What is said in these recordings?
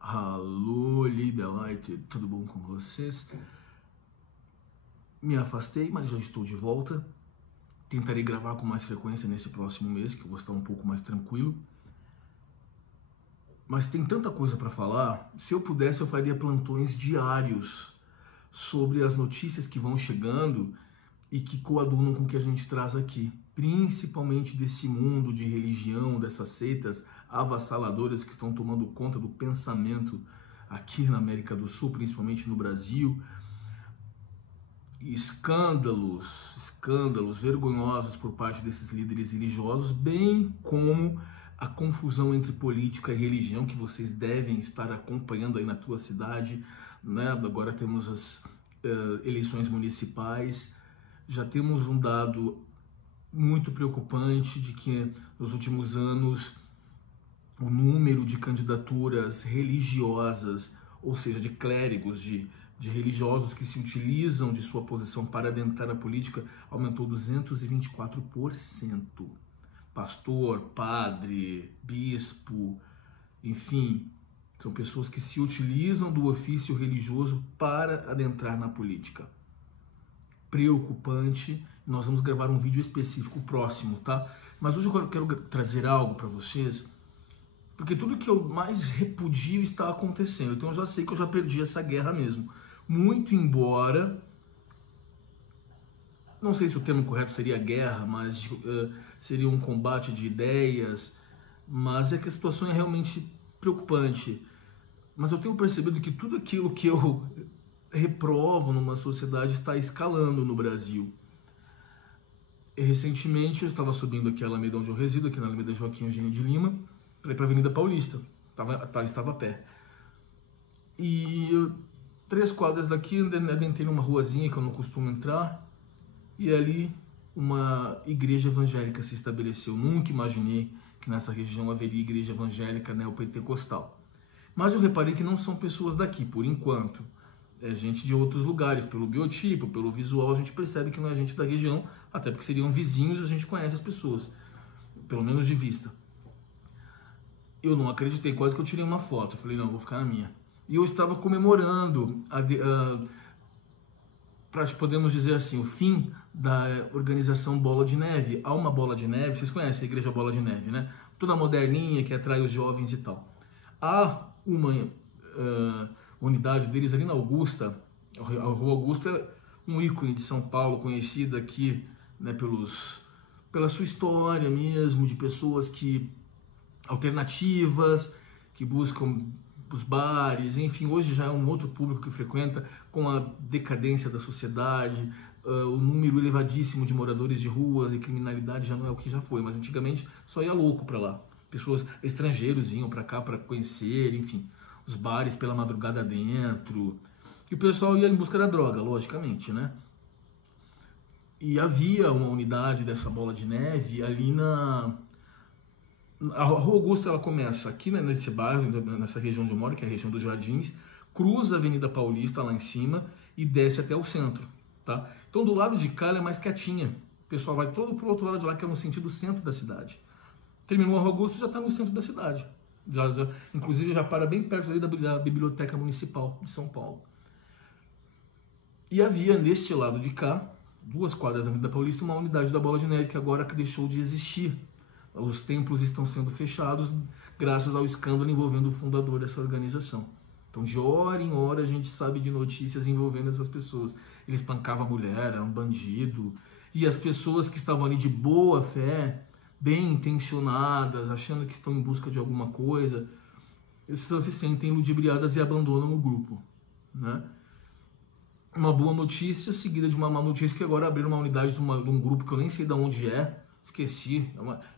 Alô, Liberite, tudo bom com vocês? Me afastei, mas já estou de volta. Tentarei gravar com mais frequência nesse próximo mês, que eu vou estar um pouco mais tranquilo. Mas tem tanta coisa para falar, se eu pudesse eu faria plantões diários sobre as notícias que vão chegando e que coadunam com o que a gente traz aqui. Principalmente desse mundo de religião, dessas seitas avassaladoras que estão tomando conta do pensamento aqui na América do Sul, principalmente no Brasil. Escândalos vergonhosos por parte desses líderes religiosos, bem como a confusão entre política e religião que vocês devem estar acompanhando aí na tua cidade, né? Agora temos as eleições municipais, já temos um dado muito preocupante de que nos últimos anos o número de candidaturas religiosas, ou seja, de clérigos, de religiosos que se utilizam de sua posição para adentrar a política, aumentou 224%. Pastor, padre, bispo, enfim, são pessoas que se utilizam do ofício religioso para adentrar na política. Preocupante. Nós vamos gravar um vídeo específico próximo, tá? Mas hoje eu quero trazer algo para vocês, porque tudo que eu mais repudio está acontecendo. Então eu já sei que eu já perdi essa guerra mesmo. Muito embora, não sei se o termo correto seria guerra, mas seria um combate de ideias, mas é que a situação é realmente preocupante. Mas eu tenho percebido que tudo aquilo que eu reprovo numa sociedade está escalando no Brasil. E recentemente eu estava subindo aqui a Alameda onde eu resido, aqui na Alameda Joaquim Eugênio de Lima, para ir para a Avenida Paulista. Estava a pé. E 3 quadras daqui, adentrei numa ruazinha que eu não costumo entrar, e ali uma igreja evangélica se estabeleceu. Nunca imaginei que nessa região haveria igreja evangélica neopentecostal. Mas eu reparei que não são pessoas daqui, por enquanto. É gente de outros lugares, pelo biotipo, pelo visual, a gente percebe que não é gente da região, até porque seriam vizinhos e a gente conhece as pessoas, pelo menos de vista. Eu não acreditei, quase que eu tirei uma foto. Eu falei, não, vou ficar na minha. E eu estava comemorando, podemos dizer assim, o fim da organização Bola de Neve. Há uma Bola de Neve, vocês conhecem a Igreja Bola de Neve, né? Toda moderninha, que atrai os jovens e tal. Há uma unidade deles ali na Augusta. A Rua Augusta é um ícone de São Paulo, conhecida aqui, né, pela sua história mesmo, de pessoas alternativas, que buscam os bares, enfim, hoje já é um outro público que frequenta, com a decadência da sociedade, o número elevadíssimo de moradores de ruas e criminalidade já não é o que já foi, mas antigamente só ia louco para lá. Pessoas, estrangeiros iam para cá para conhecer, enfim, os bares pela madrugada dentro, e o pessoal ia em busca da droga, logicamente, né? E havia uma unidade dessa Bola de Neve ali a Rua Augusta, ela começa aqui, né, nesse bairro, nessa região onde eu moro, que é a região dos Jardins, cruza a Avenida Paulista lá em cima e desce até o centro, tá? Então do lado de cá ela é mais quietinha, o pessoal vai todo pro outro lado de lá, que é no sentido centro da cidade. Terminou a Rua Augusta, já está no centro da cidade, inclusive já para bem perto ali da Biblioteca Municipal de São Paulo. E havia neste lado de cá, 2 quadras da Avenida Paulista, uma unidade da Bola de Neve, que agora deixou de existir. Os templos estão sendo fechados graças ao escândalo envolvendo o fundador dessa organização. Então, de hora em hora, a gente sabe de notícias envolvendo essas pessoas. Ele espancava a mulher, era um bandido. E as pessoas que estavam ali de boa fé, bem intencionadas, achando que estão em busca de alguma coisa, se sentem ludibriadas e abandonam o grupo, né? Uma boa notícia seguida de uma má notícia, que agora abriram uma unidade de um grupo que eu nem sei de onde é. Esqueci,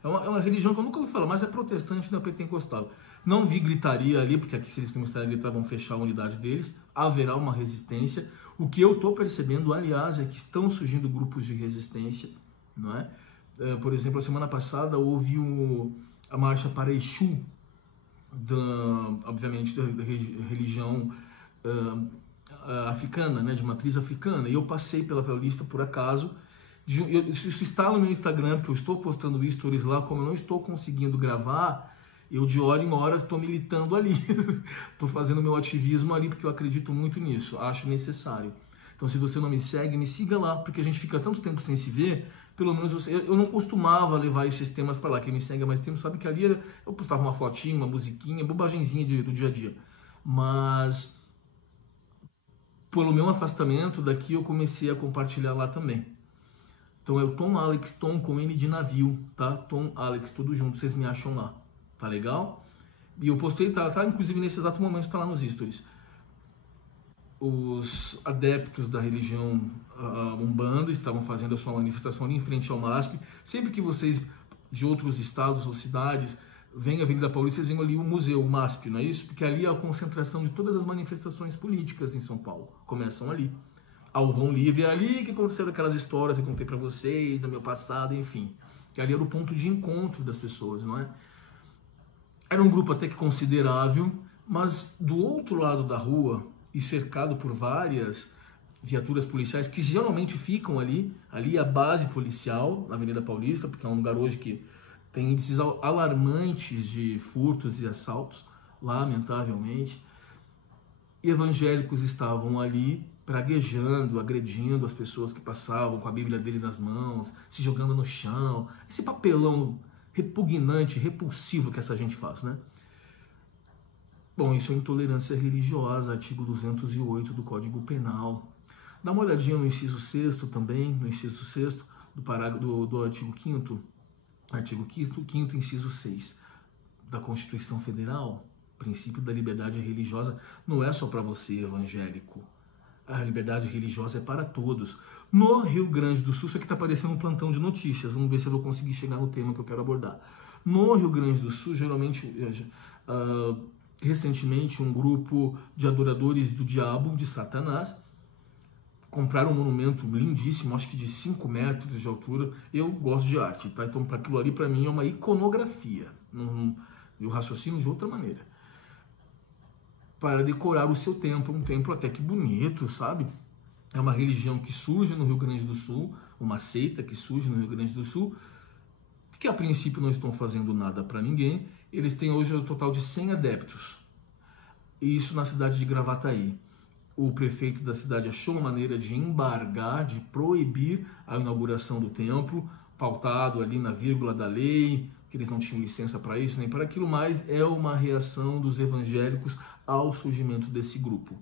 é uma religião que eu nunca ouvi falar, mas é protestante neopentecostal. Não vi gritaria ali, porque aqui se eles começarem a gritar vão fechar a unidade deles, haverá uma resistência. O que eu estou percebendo, aliás, é que estão surgindo grupos de resistência, não é? Por exemplo, a semana passada houve a marcha para Exu, obviamente da religião africana, né, de matriz africana, e eu passei pela lista por acaso. Isso está no meu Instagram, porque eu estou postando stories lá. Como eu não estou conseguindo gravar, Eu de hora em hora estou militando ali, estou fazendo meu ativismo ali porque eu acredito muito nisso, acho necessário. Então se você não me segue, me siga lá, porque a gente fica tanto tempo sem se ver, pelo menos eu não costumava levar esses temas para lá. Quem me segue há mais tempo sabe que ali eu postava uma fotinha, uma musiquinha, bobagenzinha do dia a dia. Mas pelo meu afastamento daqui eu comecei a compartilhar lá também. Então é o Tom Alex, Tom com N de navio, tá? Tom Alex, tudo junto, vocês me acham lá, tá legal? E eu postei, tá inclusive nesse exato momento, tá lá nos stories. Os adeptos da religião Umbanda estavam fazendo a sua manifestação ali em frente ao MASP. Sempre que vocês de outros estados ou cidades vêm à Avenida Paulista, vocês veem ali o museu, o MASP, não é isso? Porque ali é a concentração de todas as manifestações políticas em São Paulo. Começam ali. Alvão Livre, é ali que aconteceram aquelas histórias que eu contei para vocês, do meu passado, enfim. Que ali era o ponto de encontro das pessoas, não é? Era um grupo até que considerável, mas do outro lado da rua, e cercado por várias viaturas policiais, que geralmente ficam ali a base policial, na Avenida Paulista, porque é um lugar hoje que tem índices alarmantes de furtos e assaltos, lamentavelmente. Evangélicos estavam ali praguejando, agredindo as pessoas que passavam com a Bíblia dele nas mãos, se jogando no chão. Esse papelão repugnante, repulsivo que essa gente faz, né? Bom, isso é intolerância religiosa, artigo 208 do Código Penal. Dá uma olhadinha no inciso 6º também, no inciso 6º do artigo 5º, artigo 5º, inciso 6 da Constituição Federal. Princípio da liberdade religiosa não é só para você, evangélico. A liberdade religiosa é para todos. No Rio Grande do Sul, isso aqui está parecendo um plantão de notícias. Vamos ver se eu vou conseguir chegar no tema que eu quero abordar. No Rio Grande do Sul, geralmente, recentemente, um grupo de adoradores do diabo, de Satanás, compraram um monumento lindíssimo, acho que de 5 metros de altura. Eu gosto de arte, tá? Então, aquilo ali, para mim, é uma iconografia. Eu raciocino de outra maneira. Para decorar o seu templo, um templo até que bonito, sabe? É uma religião que surge no Rio Grande do Sul, uma seita que surge no Rio Grande do Sul, que a princípio não estão fazendo nada para ninguém. Eles têm hoje um total de 100 adeptos. Isso na cidade de Gravataí. O prefeito da cidade achou uma maneira de embargar, de proibir a inauguração do templo, pautado ali na vírgula da lei, que eles não tinham licença para isso nem para aquilo, mas é uma reação dos evangélicos ao surgimento desse grupo.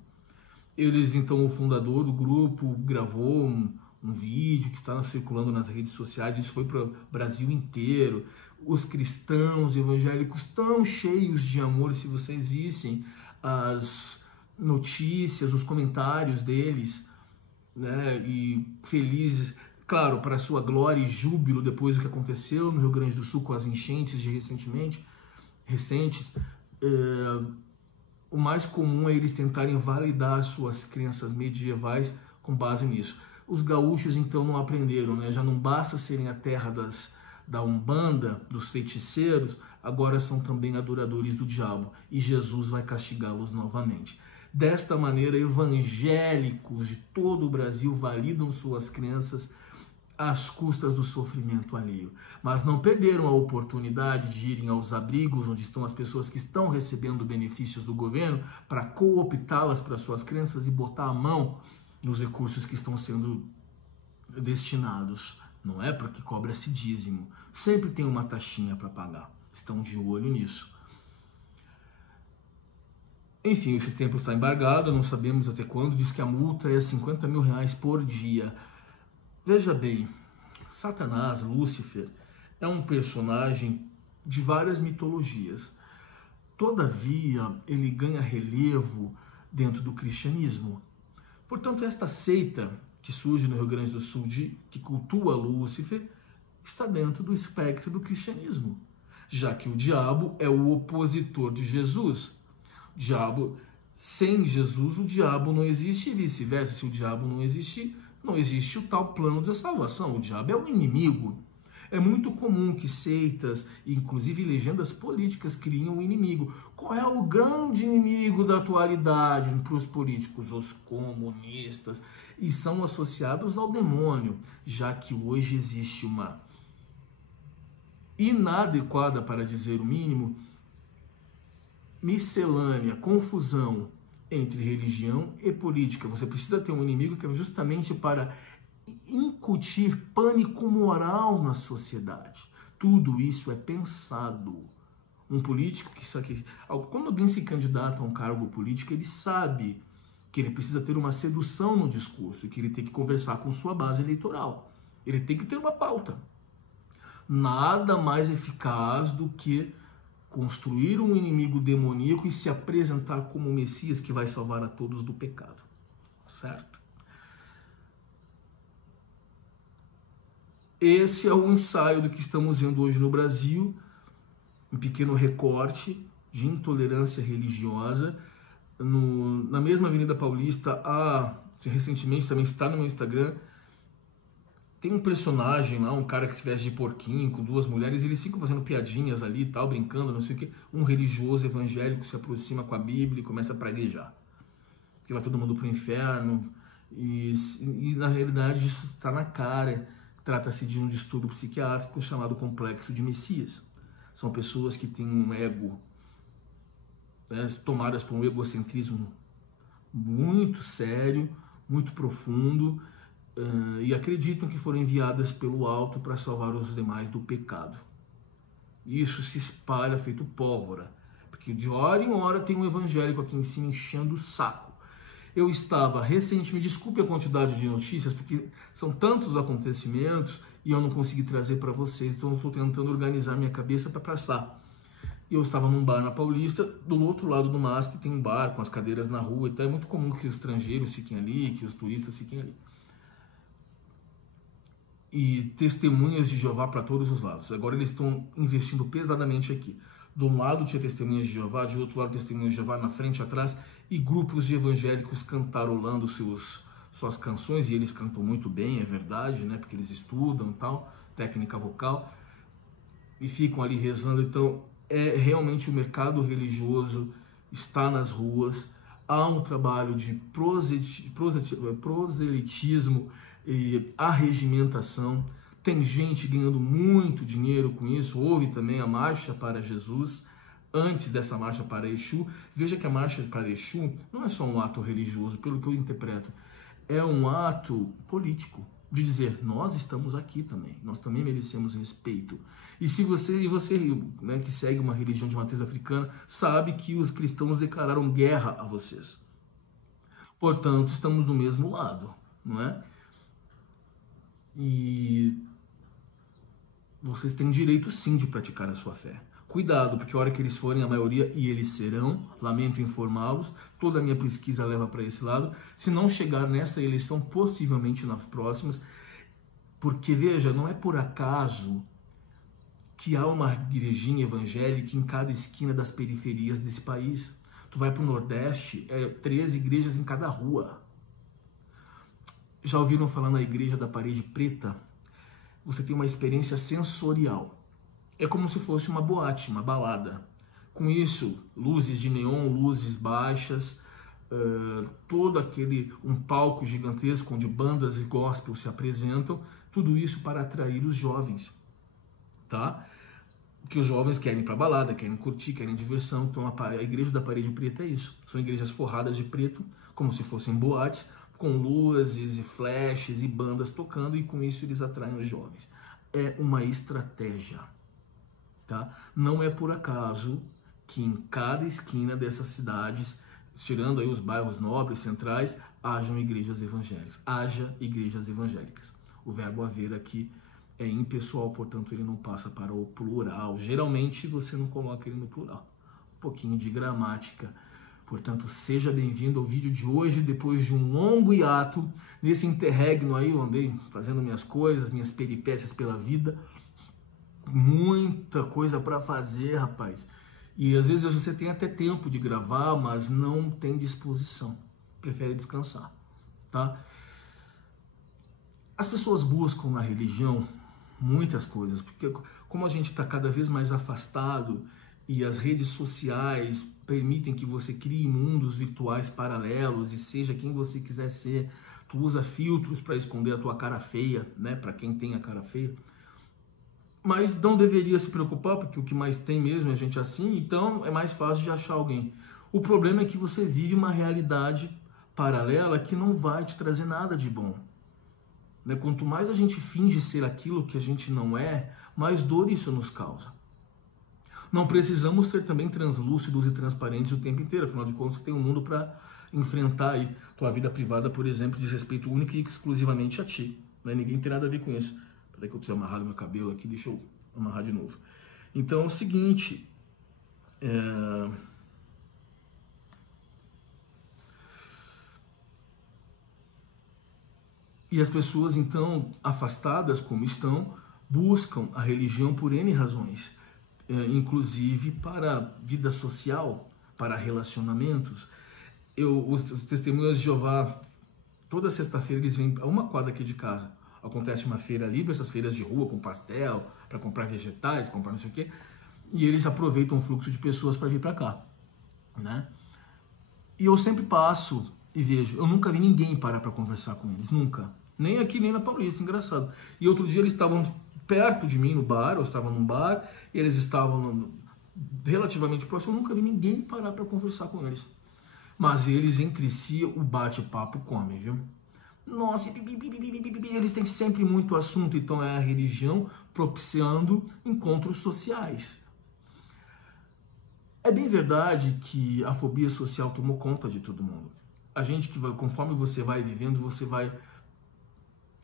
Eles, então, o fundador do grupo gravou um vídeo que está circulando nas redes sociais, isso foi para o Brasil inteiro. Os cristãos evangélicos tão cheios de amor, se vocês vissem as notícias, os comentários deles, né, e felizes, claro, para sua glória e júbilo depois do que aconteceu no Rio Grande do Sul com as enchentes de recentes, o mais comum é eles tentarem validar suas crenças medievais com base nisso. Os gaúchos, então, não aprenderam, né? Já não basta serem a terra da Umbanda, dos feiticeiros, agora são também adoradores do diabo, e Jesus vai castigá-los novamente. Desta maneira, evangélicos de todo o Brasil validam suas crenças às custas do sofrimento alheio, mas não perderam a oportunidade de irem aos abrigos onde estão as pessoas que estão recebendo benefícios do governo para cooptá-las para suas crenças e botar a mão nos recursos que estão sendo destinados. Não é porque cobra-se dízimo, sempre tem uma taxinha para pagar, estão de olho nisso. Enfim, esse tempo está embargado, não sabemos até quando, diz que a multa é R$50 mil por dia. Veja bem, Satanás, Lúcifer, é um personagem de várias mitologias. Todavia, ele ganha relevo dentro do cristianismo. Portanto, esta seita que surge no Rio Grande do Sul, que cultua Lúcifer, está dentro do espectro do cristianismo, já que o diabo é o opositor de Jesus. Sem Jesus, o diabo não existe e vice-versa. Se o diabo não existe, não existe o tal plano da salvação. O diabo é o inimigo. É muito comum que seitas, inclusive legendas políticas, criem um inimigo. Qual é o grande inimigo da atualidade para os políticos? Os comunistas. E são associados ao demônio, já que hoje existe uma inadequada, para dizer o mínimo, miscelânea, confusão entre religião e política. Você precisa ter um inimigo que é justamente para incutir pânico moral na sociedade. Tudo isso é pensado. Um político quando alguém se candidata a um cargo político, ele sabe que ele precisa ter uma sedução no discurso e que ele tem que conversar com sua base eleitoral. Ele tem que ter uma pauta. Nada mais eficaz do que construir um inimigo demoníaco e se apresentar como o Messias que vai salvar a todos do pecado. Certo? Esse é o ensaio do que estamos vendo hoje no Brasil, um pequeno recorte de intolerância religiosa. Na mesma Avenida Paulista, recentemente também está no meu Instagram, tem um personagem lá, um cara que se veste de porquinho com duas mulheres, eles ficam fazendo piadinhas ali e tal, brincando, não sei o quê. Um religioso evangélico se aproxima com a Bíblia e começa a praguejar. Que vai todo mundo pro inferno. E na realidade isso está na cara. Trata-se de um distúrbio psiquiátrico chamado complexo de Messias. São pessoas que têm um ego, né, tomadas por um egocentrismo muito sério, muito profundo, e acreditam que foram enviadas pelo alto para salvar os demais do pecado. Isso se espalha feito pólvora, porque de hora em hora tem um evangélico aqui em cima enchendo o saco. Eu estava recentemente, me desculpe a quantidade de notícias, porque são tantos acontecimentos e eu não consegui trazer para vocês, então eu estou tentando organizar minha cabeça para passar. Eu estava num bar na Paulista, do outro lado do MASP tem um bar com as cadeiras na rua, então é muito comum que os estrangeiros fiquem ali, que os turistas fiquem ali. E testemunhas de Jeová para todos os lados. Agora eles estão investindo pesadamente aqui. De um lado tinha testemunhas de Jeová, de outro lado testemunhas de Jeová, na frente e atrás, e grupos de evangélicos cantarolando suas canções, e eles cantam muito bem, é verdade, né? Porque eles estudam tal, técnica vocal, e ficam ali rezando. Então, realmente o mercado religioso está nas ruas, há um trabalho de proselitismo e arregimentação. Tem gente ganhando muito dinheiro com isso. Houve também a Marcha para Jesus, antes dessa Marcha para Exu. Veja que a Marcha para Exu não é só um ato religioso, pelo que eu interpreto. É um ato político, de dizer, nós estamos aqui também, nós também merecemos respeito. E se você, né, que segue uma religião de matriz africana, sabe que os cristãos declararam guerra a vocês. Portanto, estamos do mesmo lado, não é? E vocês têm direito sim de praticar a sua fé. Cuidado, porque a hora que eles forem a maioria, e eles serão, lamento informá-los, toda a minha pesquisa leva para esse lado, se não chegar nessa eleição, possivelmente nas próximas, porque veja, não é por acaso que há uma igrejinha evangélica em cada esquina das periferias desse país. Tu vai para o Nordeste, 13 igrejas em cada rua. Já ouviram falar na igreja da parede preta? Você tem uma experiência sensorial. É como se fosse uma boate, uma balada. Com isso, luzes de neon, luzes baixas, um palco gigantesco onde bandas e gospel se apresentam, tudo isso para atrair os jovens, tá? Porque os jovens querem ir para balada, querem curtir, querem diversão. Então a igreja da parede preta é isso. São igrejas forradas de preto, como se fossem boates, com luzes e flashes e bandas tocando, e com isso eles atraem os jovens. É uma estratégia, tá? Não é por acaso que em cada esquina dessas cidades, tirando aí os bairros nobres, centrais, hajam igrejas evangélicas. Haja igrejas evangélicas. O verbo haver aqui é impessoal, portanto ele não passa para o plural. Geralmente você não coloca ele no plural. Um pouquinho de gramática. Portanto, seja bem-vindo ao vídeo de hoje, depois de um longo hiato. Nesse interregno aí, eu andei fazendo minhas coisas, minhas peripécias pela vida. Muita coisa para fazer, rapaz. E às vezes você tem até tempo de gravar, mas não tem disposição. Prefere descansar, tá? As pessoas buscam na religião muitas coisas, porque como a gente está cada vez mais afastado e as redes sociais permitem que você crie mundos virtuais paralelos e seja quem você quiser ser, tu usa filtros para esconder a tua cara feia, né? Para quem tem a cara feia. Mas não deveria se preocupar, porque o que mais tem mesmo é gente assim, então é mais fácil de achar alguém. O problema é que você vive uma realidade paralela que não vai te trazer nada de bom. Né? Quanto mais a gente finge ser aquilo que a gente não é, mais dor isso nos causa. Não precisamos ser também translúcidos e transparentes o tempo inteiro, afinal de contas você tem um mundo para enfrentar aí. Tua vida privada, por exemplo, diz respeito único e exclusivamente a ti. Né? Ninguém tem nada a ver com isso. Peraí que eu tinha amarrado meu cabelo aqui, deixa eu amarrar de novo. Então é o seguinte, e as pessoas então, afastadas como estão, buscam a religião por N razões, inclusive para vida social, para relacionamentos. Os testemunhas de Jeová, toda sexta-feira eles vêm a uma quadra aqui de casa. Acontece uma feira livre, essas feiras de rua com pastel, para comprar vegetais, comprar não sei o quê, e eles aproveitam o fluxo de pessoas para vir para cá, né? E eu sempre passo e vejo, eu nunca vi ninguém parar para conversar com eles, nunca. Nem aqui, nem na Paulista, engraçado. E outro dia eles estavam perto de mim no bar, eu estava num bar, e eles estavam relativamente próximos, eu nunca vi ninguém parar para conversar com eles. Mas eles entre si, o bate-papo come, viu? Nossa, eles têm sempre muito assunto, então é a religião propiciando encontros sociais. É bem verdade que a fobia social tomou conta de todo mundo. A gente que vai, conforme você vai vivendo, você vai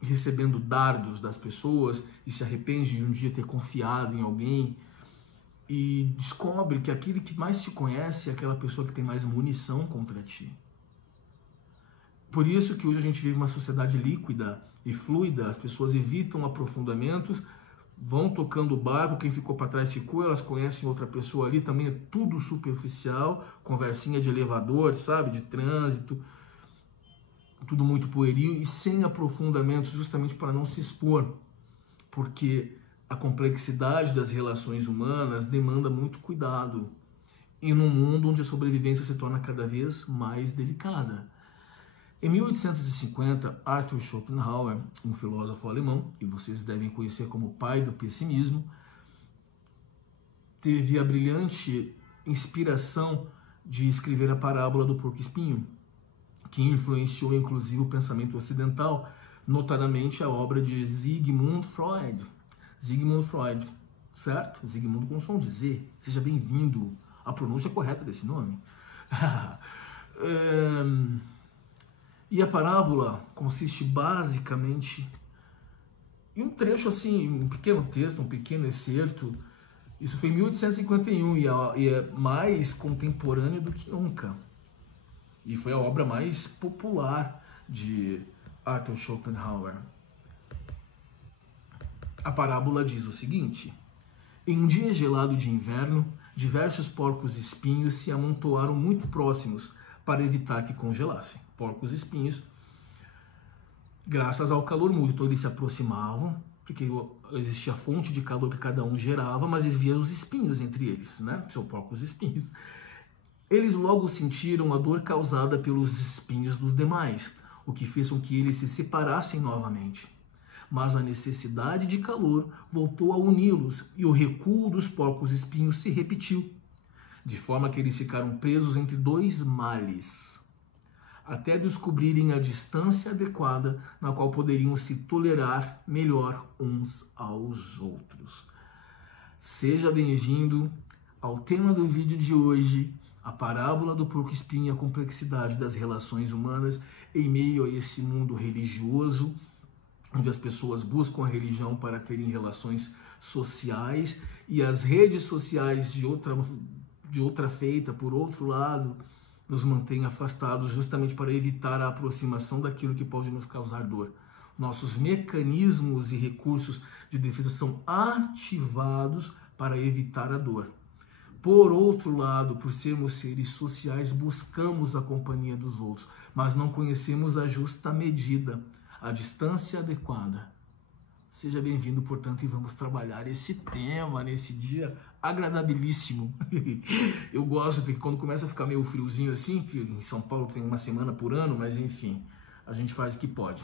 recebendo dardos das pessoas e se arrepende de um dia ter confiado em alguém e descobre que aquele que mais te conhece é aquela pessoa que tem mais munição contra ti. Por isso que hoje a gente vive uma sociedade líquida e fluida, as pessoas evitam aprofundamentos, vão tocando o barco, quem ficou para trás ficou, elas conhecem outra pessoa ali, também é tudo superficial, conversinha de elevador, sabe, de trânsito, tudo muito pueril e sem aprofundamentos, justamente para não se expor, porque a complexidade das relações humanas demanda muito cuidado, e num mundo onde a sobrevivência se torna cada vez mais delicada. Em 1850, Arthur Schopenhauer, um filósofo alemão, que vocês devem conhecer como o pai do pessimismo, teve a brilhante inspiração de escrever a parábola do porco-espinho, que influenciou inclusive o pensamento ocidental, notadamente a obra de Sigmund Freud. Sigmund Freud, certo? Sigmund com som de Z. Seja bem-vindo à pronúncia correta desse nome. E a parábola consiste basicamente em um trecho assim, um pequeno texto, um pequeno excerto. Isso foi em 1851 e é mais contemporâneo do que nunca. E foi a obra mais popular de Arthur Schopenhauer. A parábola diz o seguinte: em um dia gelado de inverno, diversos porcos-espinhos se amontoaram muito próximos para evitar que congelassem. Porcos-espinhos, graças ao calor mútuo, então eles se aproximavam, porque existia a fonte de calor que cada um gerava, mas havia os espinhos entre eles, né? São porcos-espinhos. Eles logo sentiram a dor causada pelos espinhos dos demais, o que fez com que eles se separassem novamente. Mas a necessidade de calor voltou a uni-los e o recuo dos porcos-espinhos se repetiu, de forma que eles ficaram presos entre dois males, até descobrirem a distância adequada na qual poderiam se tolerar melhor uns aos outros. Seja bem-vindo ao tema do vídeo de hoje, a parábola do porco-espinho e a complexidade das relações humanas em meio a esse mundo religioso, onde as pessoas buscam a religião para terem relações sociais e as redes sociais de outra feita, por outro lado, nos mantêm afastados justamente para evitar a aproximação daquilo que pode nos causar dor. Nossos mecanismos e recursos de defesa são ativados para evitar a dor. Por outro lado, por sermos seres sociais, buscamos a companhia dos outros, mas não conhecemos a justa medida, a distância adequada. Seja bem-vindo, portanto, e vamos trabalhar esse tema nesse dia agradabilíssimo. Eu gosto, porque quando começa a ficar meio friozinho assim, que em São Paulo tem uma semana por ano, mas enfim, a gente faz o que pode.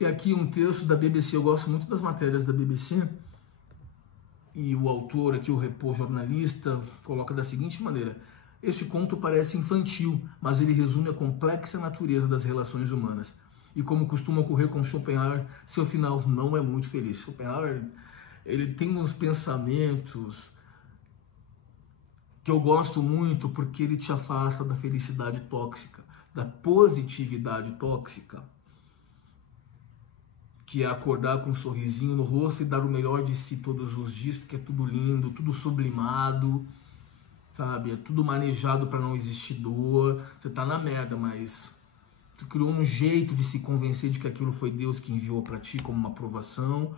E aqui um texto da BBC, eu gosto muito das matérias da BBC, e o autor aqui, o jornalista, coloca da seguinte maneira: este conto parece infantil, mas ele resume a complexa natureza das relações humanas. E como costuma ocorrer com Schopenhauer, seu final não é muito feliz. Schopenhauer, ele tem uns pensamentos que eu gosto muito porque ele te afasta da felicidade tóxica, da positividade tóxica, que é acordar com um sorrisinho no rosto e dar o melhor de si todos os dias, porque é tudo lindo, tudo sublimado, sabe? É tudo manejado para não existir dor. Você tá na merda, mas tu criou um jeito de se convencer de que aquilo foi Deus que enviou para ti como uma provação,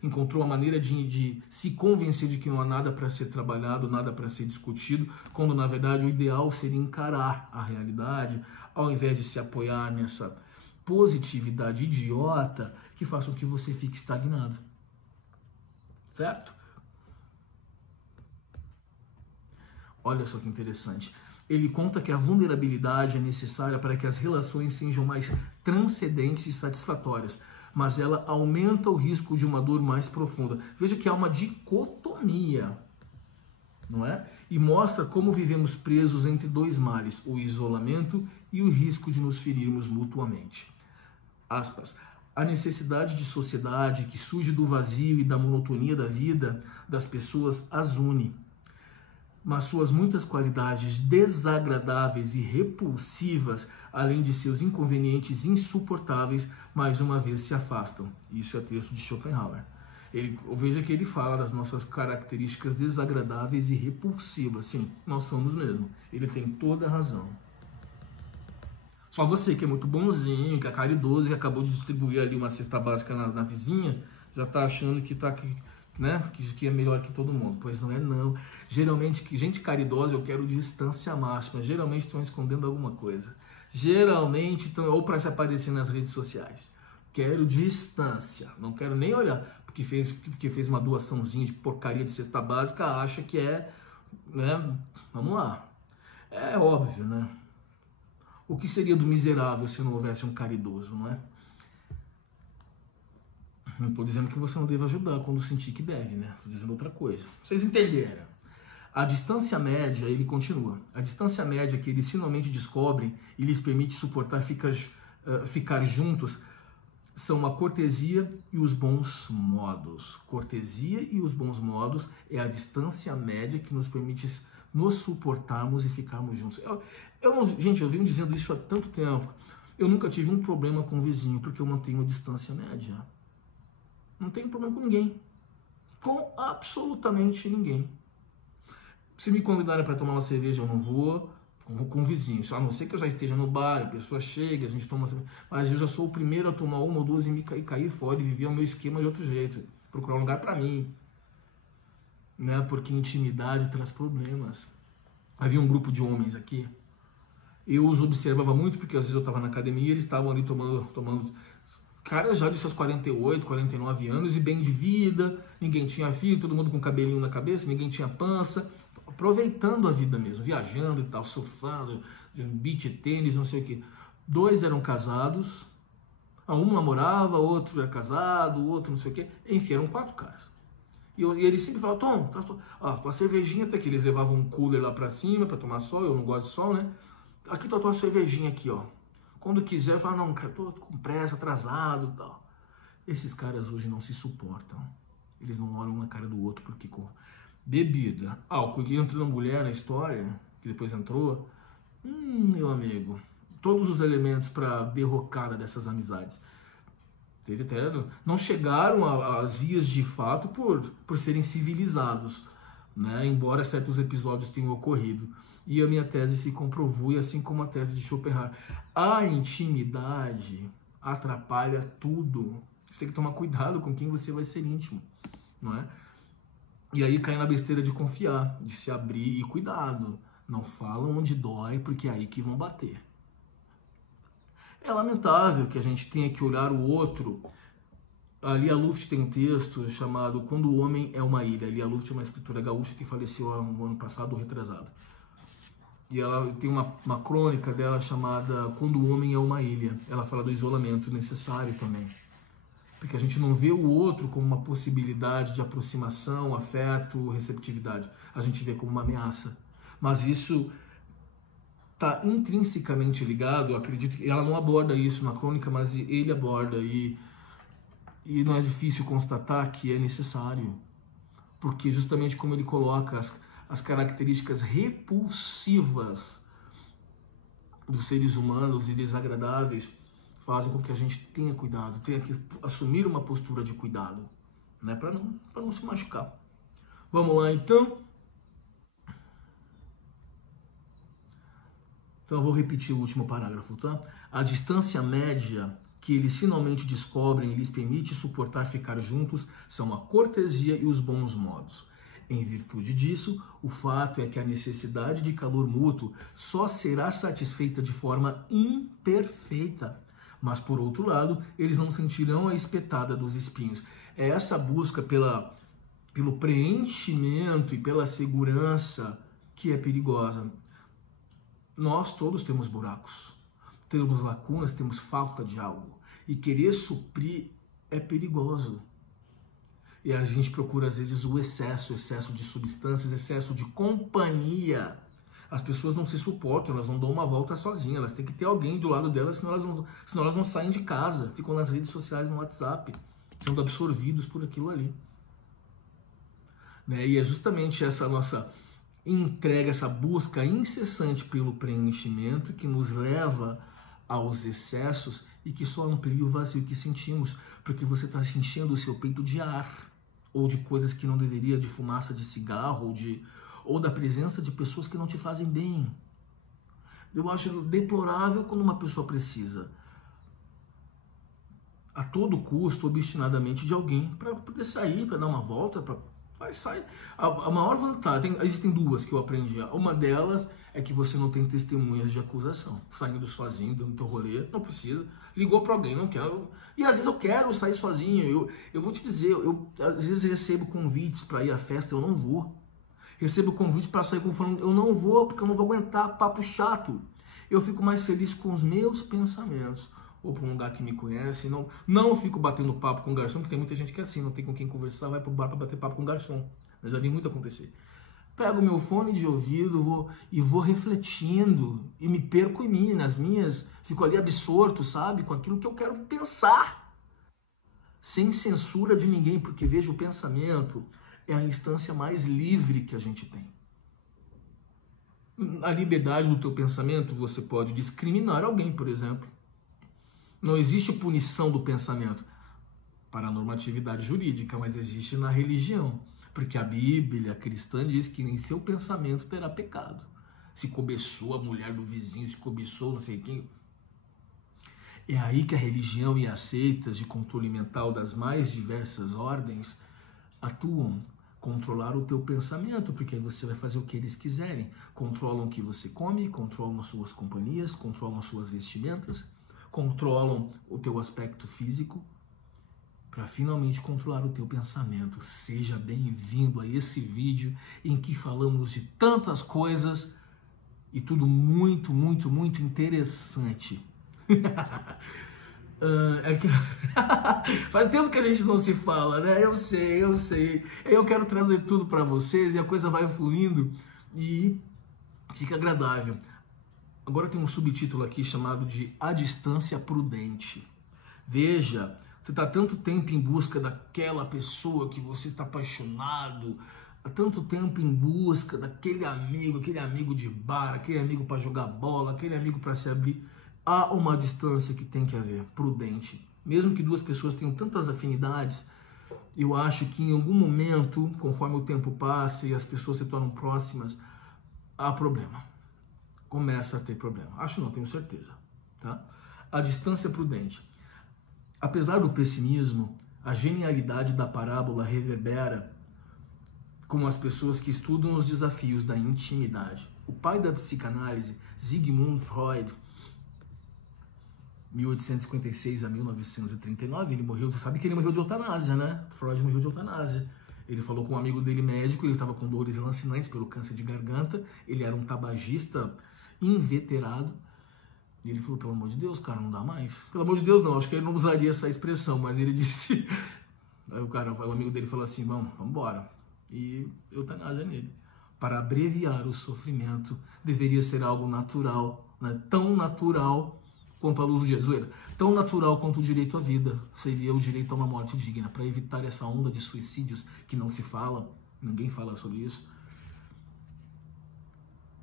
encontrou uma maneira de se convencer de que não há nada para ser trabalhado, nada para ser discutido, quando na verdade o ideal seria encarar a realidade, ao invés de se apoiar nessa positividade idiota que faça com que você fique estagnado. Certo? Olha só que interessante. Ele conta que a vulnerabilidade é necessária para que as relações sejam mais transcendentes e satisfatórias, mas ela aumenta o risco de uma dor mais profunda. Veja que há uma dicotomia, não é? E mostra como vivemos presos entre dois males, o isolamento e o risco de nos ferirmos mutuamente. Aspas. A necessidade de sociedade que surge do vazio e da monotonia da vida das pessoas as une. Mas suas muitas qualidades desagradáveis e repulsivas, além de seus inconvenientes insuportáveis, mais uma vez se afastam. Isso é texto de Schopenhauer. Veja que ele fala das nossas características desagradáveis e repulsivas. Sim, nós somos mesmo. Ele tem toda a razão. Só você que é muito bonzinho, que é caridoso e acabou de distribuir ali uma cesta básica na vizinha, já está achando que está... Né? Que é melhor que todo mundo. Pois não é não. Geralmente, gente caridosa, eu quero distância máxima. Geralmente estão escondendo alguma coisa. Geralmente estão, ou para se aparecer nas redes sociais. Quero distância. Não quero nem olhar. Porque fez uma doaçãozinha de porcaria de cesta básica, acha que é, né? Vamos lá. É óbvio, né? O que seria do miserável se não houvesse um caridoso, não é? Não estou dizendo que você não deve ajudar quando sentir que deve, né? Estou dizendo outra coisa. Vocês entenderam? A distância média, ele continua. A distância média que eles finalmente descobrem e lhes permite suportar ficar juntos são a cortesia e os bons modos. Cortesia e os bons modos é a distância média que nos permite nos suportarmos e ficarmos juntos. Gente, eu venho dizendo isso há tanto tempo. Eu nunca tive um problema com o vizinho porque eu mantenho a distância média. Não tenho problema com ninguém. Com absolutamente ninguém. Se me convidarem para tomar uma cerveja, eu não vou. Com o vizinho. A não ser que eu já esteja no bar, a pessoa chega, a gente toma uma cerveja. Mas eu já sou o primeiro a tomar uma ou duas e cair fora e viver o meu esquema de outro jeito. Procurar um lugar para mim. Né? Porque intimidade traz problemas. Havia um grupo de homens aqui. Eu os observava muito, porque às vezes eu estava na academia e eles estavam ali tomando caras já de seus 48, 49 anos e bem de vida, ninguém tinha filho, todo mundo com cabelinho na cabeça, ninguém tinha pança, aproveitando a vida mesmo, viajando e tal, surfando, beach tênis, não sei o que. 2 eram casados, um namorava, outro era casado, o outro não sei o que, enfim, eram 4 caras. E eles sempre falavam, Tom, tua cervejinha tá aqui. Eles levavam um cooler lá pra cima pra tomar sol, eu não gosto de sol, né? Aqui tá a tua cervejinha aqui, ó. Quando quiser, fala, não, cara, tô com pressa, atrasado e tal. Esses caras hoje não se suportam. Eles não olham um na cara do outro, porque com bebida, álcool, e entrando mulher na história, que depois entrou, meu amigo, todos os elementos pra derrocada dessas amizades. Não chegaram às vias de fato por serem civilizados, né? Embora certos episódios tenham ocorrido. E a minha tese se comprovou, e assim como a tese de Schopenhauer. A intimidade atrapalha tudo. Você tem que tomar cuidado com quem você vai ser íntimo, não é? E aí cai na besteira de confiar, de se abrir, e cuidado. Não fala onde dói, porque é aí que vão bater. É lamentável que a gente tenha que olhar o outro. A Lia Luft tem um texto chamado Quando o Homem é uma Ilha. A Lia Luft é uma escritora gaúcha que faleceu no ano passado, ou retrasado. E ela tem uma crônica dela chamada Quando o Homem é uma Ilha. Ela fala do isolamento necessário também. Porque a gente não vê o outro como uma possibilidade de aproximação, afeto, receptividade. A gente vê como uma ameaça. Mas isso está intrinsecamente ligado, eu acredito que ela não aborda isso na crônica, mas ele aborda, e não é difícil constatar que é necessário. Porque justamente como ele coloca as características repulsivas dos seres humanos e desagradáveis fazem com que a gente tenha cuidado, tenha que assumir uma postura de cuidado, né, para não se machucar. Vamos lá então. Então eu vou repetir o último parágrafo, tá? A distância média que eles finalmente descobrem e lhes permite suportar ficar juntos são a cortesia e os bons modos. Em virtude disso, o fato é que a necessidade de calor mútuo só será satisfeita de forma imperfeita. Mas, por outro lado, eles não sentirão a espetada dos espinhos. É essa busca pelo preenchimento e pela segurança que é perigosa. Nós todos temos buracos, temos lacunas, temos falta de algo. E querer suprir é perigoso. E a gente procura, às vezes, o excesso de substâncias, excesso de companhia. As pessoas não se suportam, elas não dão uma volta sozinhas, elas têm que ter alguém do lado delas, senão elas não saem de casa, ficam nas redes sociais, no WhatsApp, sendo absorvidos por aquilo ali. Né? E é justamente essa nossa entrega, essa busca incessante pelo preenchimento que nos leva aos excessos e que só amplia o vazio que sentimos, porque você está se enchendo o seu peito de ar, ou de coisas que não deveria, de fumaça de cigarro, ou da presença de pessoas que não te fazem bem. Eu acho deplorável quando uma pessoa precisa, a todo custo, obstinadamente, de alguém para poder sair, para dar uma volta, vai sair. A maior vantagem, existem duas que eu aprendi. Uma delas é que você não tem testemunhas de acusação. Saindo sozinho, dando teu rolê, não precisa. Ligou para alguém, não quero. E às vezes eu quero sair sozinho. Eu vou te dizer, eu às vezes recebo convites para ir à festa, eu não vou. Recebo convite para sair com o fulano, eu não vou, porque eu não vou aguentar papo chato. Eu fico mais feliz com os meus pensamentos. Ou para um lugar que me conhece, não fico batendo papo com o garçom, porque tem muita gente que é assim, não tem com quem conversar, vai pro bar para bater papo com o garçom. Eu já vi muito acontecer. Pego meu fone de ouvido vou refletindo e me perco em mim, nas minhas, fico ali absorto, sabe, com aquilo que eu quero pensar, sem censura de ninguém, porque veja, o pensamento é a instância mais livre que a gente tem. Na liberdade do teu pensamento, você pode discriminar alguém, por exemplo. Não existe punição do pensamento para a normatividade jurídica, mas existe na religião. Porque a Bíblia cristã diz que em seu pensamento terá pecado. Se cobiçou a mulher do vizinho, se cobiçou não sei quem. É aí que a religião e as seitas de controle mental das mais diversas ordens atuam. Controlar o teu pensamento, porque aí você vai fazer o que eles quiserem. Controlam o que você come, controlam as suas companhias, controlam as suas vestimentas, controlam o teu aspecto físico, para finalmente controlar o teu pensamento. Seja bem-vindo a esse vídeo em que falamos de tantas coisas e tudo muito, muito, muito interessante. Faz tempo que a gente não se fala, né? Eu sei. Eu quero trazer tudo para vocês e a coisa vai fluindo e fica agradável. Agora tem um subtítulo aqui chamado de A Distância Prudente. Veja, você está há tanto tempo em busca daquela pessoa que você está apaixonado, há tanto tempo em busca daquele amigo de bar, aquele amigo para jogar bola, aquele amigo para se abrir. Há uma distância que tem que haver, prudente. Mesmo que duas pessoas tenham tantas afinidades, eu acho que em algum momento, conforme o tempo passa e as pessoas se tornam próximas, há problema. Começa a ter problema. Acho não, tenho certeza. Tá? A distância prudente. Apesar do pessimismo, a genialidade da parábola reverbera com as pessoas que estudam os desafios da intimidade. O pai da psicanálise, Sigmund Freud, 1856 a 1939, ele morreu, você sabe que ele morreu de eutanásia, né? Freud morreu de eutanásia. Ele falou com um amigo dele médico, ele estava com dores lancinantes pelo câncer de garganta, ele era um tabagista inveterado, e ele falou, pelo amor de Deus, cara, não dá mais. Pelo amor de Deus não, acho que ele não usaria essa expressão, mas ele disse... Aí o amigo dele falou assim, vamos embora. E eutanásia nele. Para abreviar o sofrimento, deveria ser algo natural, né? Tão natural quanto a luz do dia. Zoeira. Tão natural quanto o direito à vida. Seria o direito a uma morte digna. Para evitar essa onda de suicídios que não se fala, ninguém fala sobre isso.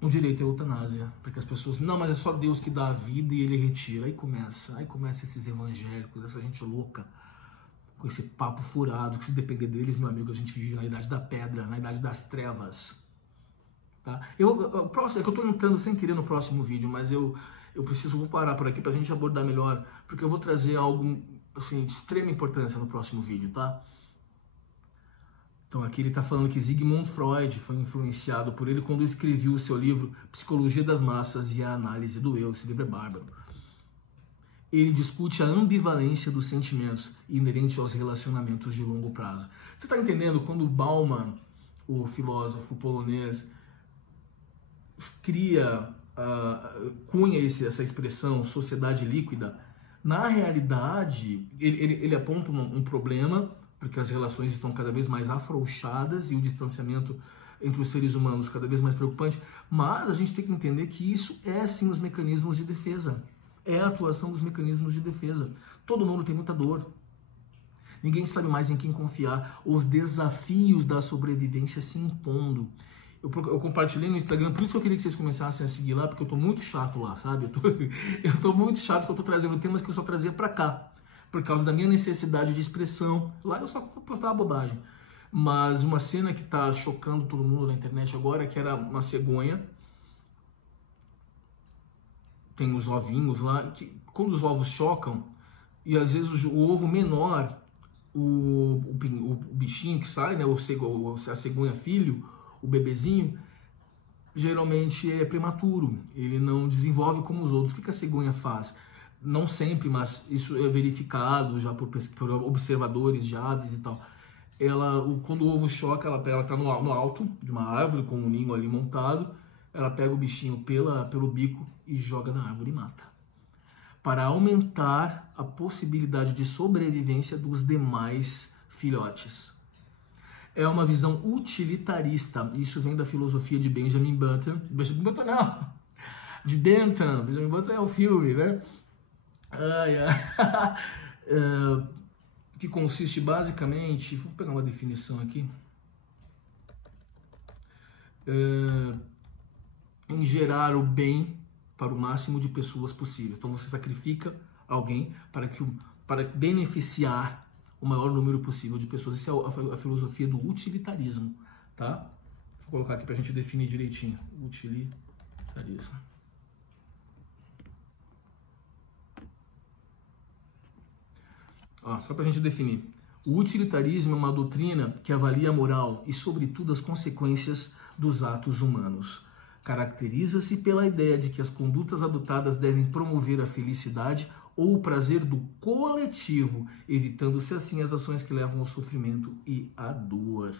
O direito é a eutanásia. Para que as pessoas... Não, mas é só Deus que dá a vida e ele retira. Aí começa esses evangélicos, essa gente louca, com esse papo furado, que se depender deles, meu amigo, a gente vive na idade da pedra, na idade das trevas. Tá? É que eu estou entrando sem querer no próximo vídeo, mas eu vou parar por aqui para a gente abordar melhor, porque eu vou trazer algo assim, de extrema importância no próximo vídeo, tá? Então aqui ele está falando que Sigmund Freud foi influenciado por ele quando escreveu o seu livro Psicologia das Massas e a Análise do Eu. Esse livro é bárbaro. Ele discute a ambivalência dos sentimentos inerente aos relacionamentos de longo prazo. Você está entendendo quando Bauman, o filósofo polonês, cunha essa expressão sociedade líquida? Na realidade, ele aponta um problema, porque as relações estão cada vez mais afrouxadas e o distanciamento entre os seres humanos cada vez mais preocupante, mas a gente tem que entender que isso é sim os mecanismos de defesa. É a atuação dos mecanismos de defesa. Todo mundo tem muita dor. Ninguém sabe mais em quem confiar. Os desafios da sobrevivência se impondo. Eu compartilhei no Instagram, por isso que eu queria que vocês começassem a seguir lá, porque eu tô muito chato lá, sabe? Eu tô muito chato que eu tô trazendo temas que eu só trazia pra cá, por causa da minha necessidade de expressão. Lá eu só postava bobagem. Mas uma cena que tá chocando todo mundo na internet agora, que era uma cegonha. Tem os ovinhos lá, que quando os ovos chocam, e às vezes o ovo menor, o bichinho que sai, né, a cegonha filho, o bebezinho, geralmente é prematuro, ele não desenvolve como os outros. O que a cegonha faz? Não sempre, mas isso é verificado já por observadores de aves e tal. Quando o ovo choca, ela está no alto de uma árvore, com um ninho ali montado, ela pega o bichinho pelo bico e joga na árvore e mata, para aumentar a possibilidade de sobrevivência dos demais filhotes. É uma visão utilitarista. Isso vem da filosofia de Benjamin Button. Benjamin Button não! De Bentham. Benjamin Button é o filme, né? Que consiste basicamente... Vou pegar uma definição aqui. Em gerar o bem para o máximo de pessoas possível. Então você sacrifica alguém para beneficiar o maior número possível de pessoas. Essa é a filosofia do utilitarismo, tá? Vou colocar aqui para a gente definir direitinho. Utilitarismo. Só para a gente definir. O utilitarismo é uma doutrina que avalia a moral e, sobretudo, as consequências dos atos humanos. Caracteriza-se pela ideia de que as condutas adotadas devem promover a felicidade ou o prazer do coletivo, evitando-se assim as ações que levam ao sofrimento e à dor.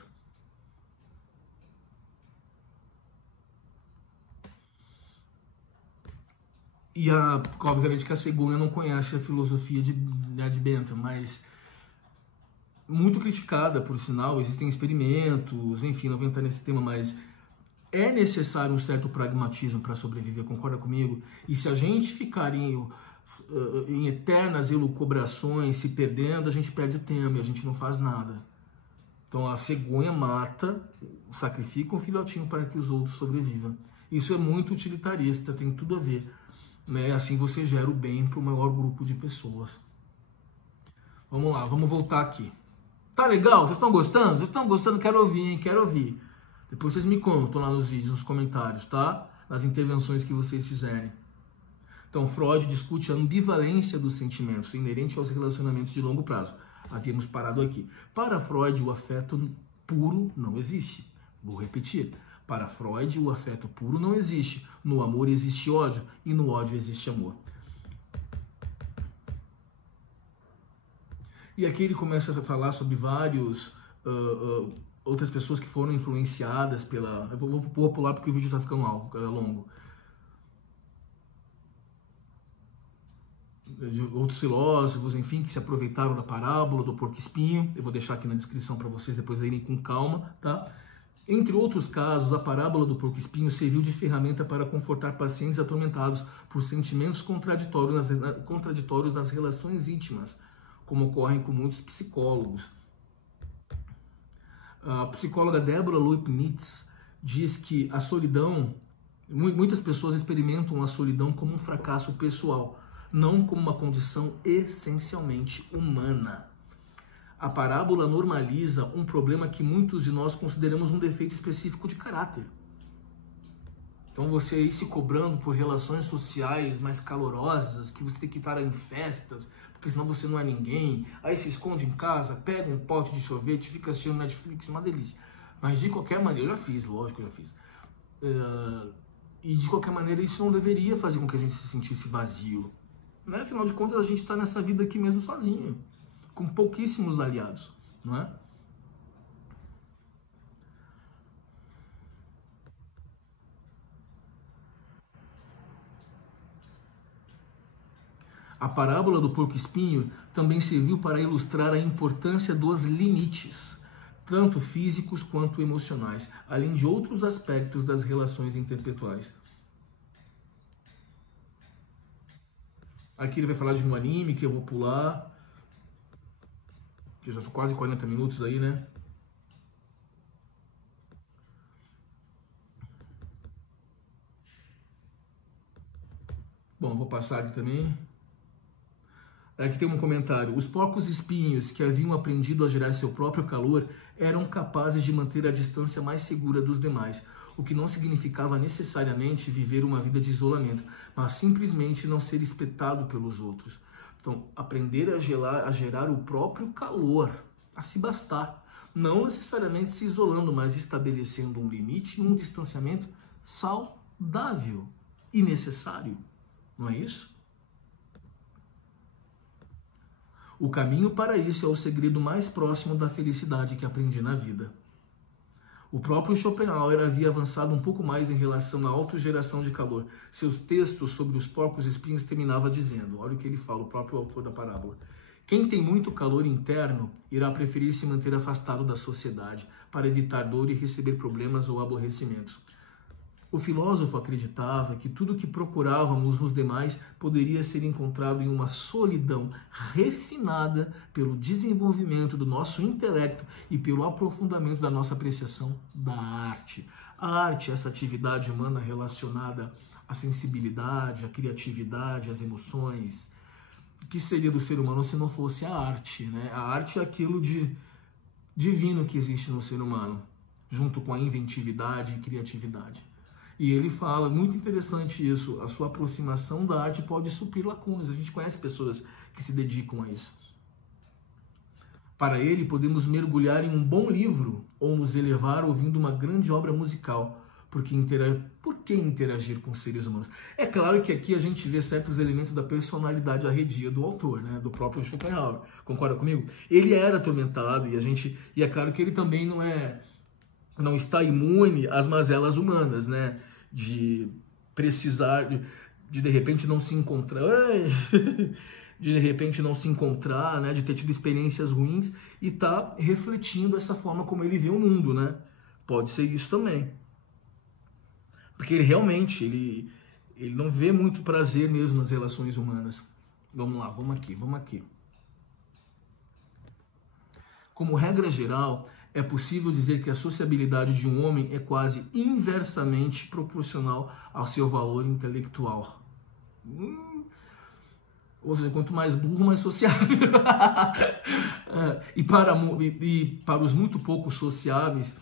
E obviamente que a cegonha não conhece a filosofia de Bentham, mas muito criticada, por sinal, existem experimentos, enfim, não vou entrar nesse tema, mas é necessário um certo pragmatismo para sobreviver, concorda comigo? E se a gente ficar em eternas elucubrações, se perdendo, a gente perde o tema e a gente não faz nada. Então a cegonha mata, sacrifica um filhotinho para que os outros sobrevivam. Isso é muito utilitarista, tem tudo a ver, né? Assim você gera o bem para o maior grupo de pessoas. Vamos lá, vamos voltar aqui. Tá legal? Vocês estão gostando? Vocês estão gostando? Quero ouvir, hein? Quero ouvir. Depois vocês me contam lá nos vídeos, nos comentários, tá? Nas intervenções que vocês fizerem. Então, Freud discute a ambivalência dos sentimentos inerente aos relacionamentos de longo prazo. Havíamos parado aqui. Para Freud, o afeto puro não existe. Vou repetir. Para Freud, o afeto puro não existe. No amor existe ódio e no ódio existe amor. E aqui ele começa a falar sobre vários outras pessoas que foram influenciadas pela... Eu vou pular porque o vídeo está ficando longo. De outros filósofos, enfim, que se aproveitaram da parábola do porco-espinho. Eu vou deixar aqui na descrição para vocês depois lerem com calma, tá? Entre outros casos, a parábola do porco-espinho serviu de ferramenta para confortar pacientes atormentados por sentimentos contraditórios nas relações íntimas, como ocorrem com muitos psicólogos. A psicóloga Deborah Leibniz diz que a solidão, muitas pessoas experimentam a solidão como um fracasso pessoal, não como uma condição essencialmente humana. A parábola normaliza um problema que muitos de nós consideramos um defeito específico de caráter. Então você aí se cobrando por relações sociais mais calorosas, que você tem que estar em festas, porque senão você não é ninguém, aí se esconde em casa, pega um pote de sorvete, fica assistindo Netflix, uma delícia. Mas de qualquer maneira, eu já fiz, lógico que eu já fiz. E de qualquer maneira isso não deveria fazer com que a gente se sentisse vazio. Né? Afinal de contas, a gente está nessa vida aqui mesmo sozinho, com pouquíssimos aliados, não é? A parábola do porco-espinho também serviu para ilustrar a importância dos limites, tanto físicos quanto emocionais, além de outros aspectos das relações interpessoais. Aqui ele vai falar de um anime que eu vou pular, que eu já estou quase 40 minutos aí, né? Bom, vou passar aqui também. Aqui tem um comentário. Os porcos espinhos que haviam aprendido a gerar seu próprio calor eram capazes de manter a distância mais segura dos demais, o que não significava necessariamente viver uma vida de isolamento, mas simplesmente não ser espetado pelos outros. Então, aprender a gerar o próprio calor, a se bastar. Não necessariamente se isolando, mas estabelecendo um limite e um distanciamento saudável e necessário. Não é isso? O caminho para isso é o segredo mais próximo da felicidade que aprendi na vida. O próprio Schopenhauer havia avançado um pouco mais em relação à autogeração de calor. Seus textos sobre os porcos espinhos terminava dizendo, olha o que ele fala, o próprio autor da parábola. Quem tem muito calor interno irá preferir se manter afastado da sociedade para evitar dor e receber problemas ou aborrecimentos. O filósofo acreditava que tudo o que procurávamos nos demais poderia ser encontrado em uma solidão refinada pelo desenvolvimento do nosso intelecto e pelo aprofundamento da nossa apreciação da arte. A arte é essa atividade humana relacionada à sensibilidade, à criatividade, às emoções. O que seria do ser humano se não fosse a arte, né? A arte é aquilo de divino que existe no ser humano, junto com a inventividade e criatividade. E ele fala, muito interessante isso, a sua aproximação da arte pode suprir lacunas. A gente conhece pessoas que se dedicam a isso. Para ele, podemos mergulhar em um bom livro ou nos elevar ouvindo uma grande obra musical. Por que interagir com seres humanos? É claro que aqui a gente vê certos elementos da personalidade arredia do autor, né? Do próprio Schopenhauer. Concorda comigo? Ele era atormentado e é claro que ele também não está imune às mazelas humanas, né? De precisar, de repente não se encontrar, de repente não se encontrar, né? De ter tido experiências ruins e tá refletindo essa forma como ele vê o mundo, né? Pode ser isso também. Porque ele realmente, ele não vê muito prazer mesmo nas relações humanas. Vamos lá, vamos aqui. Como regra geral, é possível dizer que a sociabilidade de um homem é quase inversamente proporcional ao seu valor intelectual. Ou seja, quanto mais burro, mais sociável. E para os muito pouco sociáveis,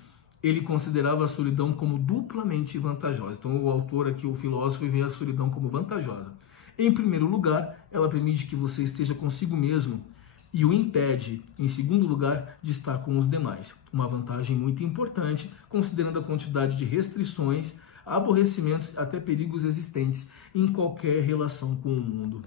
ele considerava a solidão como duplamente vantajosa. Então o autor aqui, o filósofo, vê a solidão como vantajosa. Em primeiro lugar, ela permite que você esteja consigo mesmo e o impede, em segundo lugar, de estar com os demais. Uma vantagem muito importante, considerando a quantidade de restrições, aborrecimentos, até perigos existentes em qualquer relação com o mundo.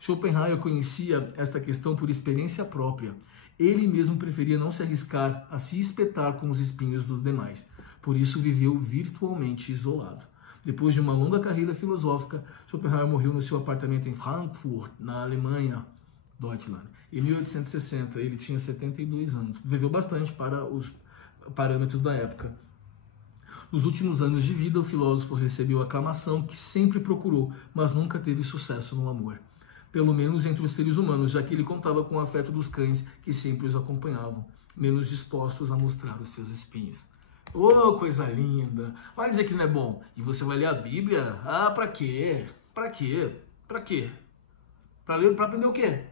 Schopenhauer conhecia esta questão por experiência própria. Ele mesmo preferia não se arriscar a se espetar com os espinhos dos demais. Por isso viveu virtualmente isolado. Depois de uma longa carreira filosófica, Schopenhauer morreu no seu apartamento em Frankfurt, na Alemanha, Deutschland. Em 1860, ele tinha 72 anos. Viveu bastante para os parâmetros da época. Nos últimos anos de vida, o filósofo recebeu a aclamação que sempre procurou, mas nunca teve sucesso no amor. Pelo menos entre os seres humanos, já que ele contava com o afeto dos cães que sempre os acompanhavam, menos dispostos a mostrar os seus espinhos. Oh, coisa linda! Vai dizer que não é bom. E você vai ler a Bíblia? Ah, pra quê? Pra quê? Pra quê? Pra ler, pra aprender o quê?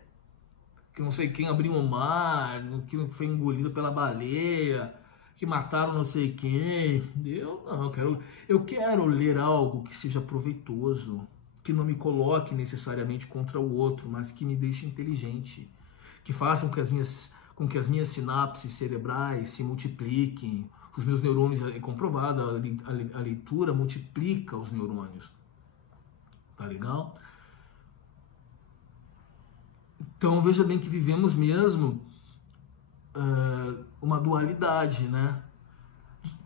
Que não sei quem abriu o mar, que foi engolido pela baleia, que mataram não sei quem. Eu não, eu quero ler algo que seja proveitoso, que não me coloque necessariamente contra o outro, mas que me deixe inteligente, que faça com que as minhas sinapses cerebrais se multipliquem. Os meus neurônios, é comprovado, a leitura multiplica os neurônios. Tá legal? Então veja bem que vivemos mesmo uma dualidade, né?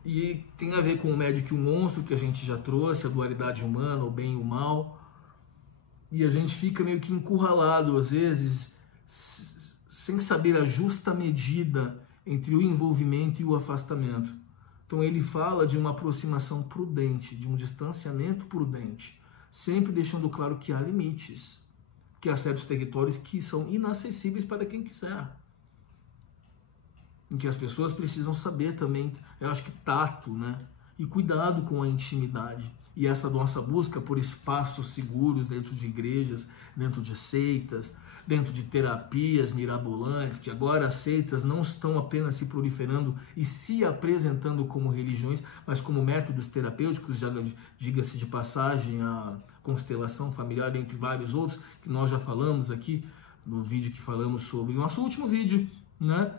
E tem a ver com o médico e o monstro que a gente já trouxe, a dualidade humana, o bem e o mal. E a gente fica meio que encurralado, às vezes, sem saber a justa medida entre o envolvimento e o afastamento. Então ele fala de uma aproximação prudente, de um distanciamento prudente, sempre deixando claro que há limites, que há certos territórios que são inacessíveis para quem quiser. Em que as pessoas precisam saber também, eu acho que tato, né? E cuidado com a intimidade. E essa nossa busca por espaços seguros dentro de igrejas, dentro de seitas, dentro de terapias mirabolantes, que agora as seitas não estão apenas se proliferando e se apresentando como religiões, mas como métodos terapêuticos, já diga-se de passagem, a constelação familiar, entre vários outros, que nós já falamos aqui no vídeo que falamos sobre, nosso último vídeo, né?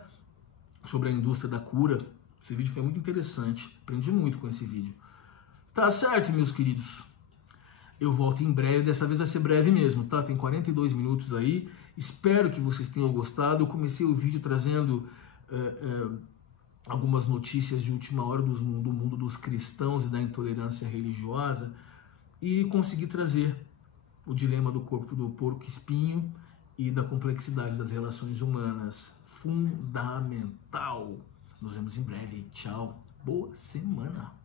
Sobre a indústria da cura. Esse vídeo foi muito interessante, aprendi muito com esse vídeo. Tá certo, meus queridos? Eu volto em breve, dessa vez vai ser breve mesmo, tá? Tem 42 minutos aí, espero que vocês tenham gostado. Eu comecei o vídeo trazendo algumas notícias de última hora do mundo dos cristãos e da intolerância religiosa e consegui trazer o dilema do corpo do porco-espinho e da complexidade das relações humanas. Fundamental. Nos vemos em breve. Tchau. Boa semana.